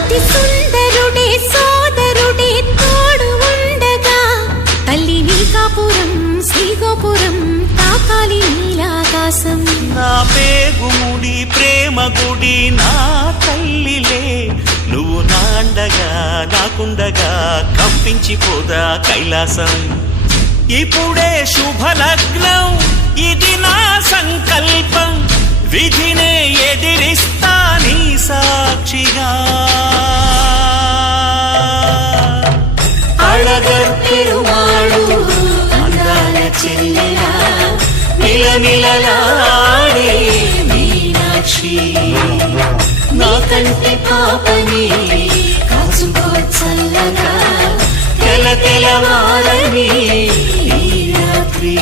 అతి సుందరుడే సోదరుడే తోడు ఉండగా తల్లి నీకాపురం శ్రీగోపురం తాకాలి నీలాకాశం. నా పేగుముడి ప్రేమ గుడి నా తల్లిలే, నువ్వు నాండగా నాకుండగా కంపించిపోదా కైలాసం. ఇప్పుడే శుభలగ్నం ఇది నా సంకల్పం, విధినే ఎదిరిస్తా నీ సాక్షిగా. అళగర్ పెరుమాళు అందాల చెల్లెలా నిలనిలలాడే మీనాక్షి, నీ కంటి పాపని కాచుకో చల్లగా తెల తెలవారని ఈ రాత్రి.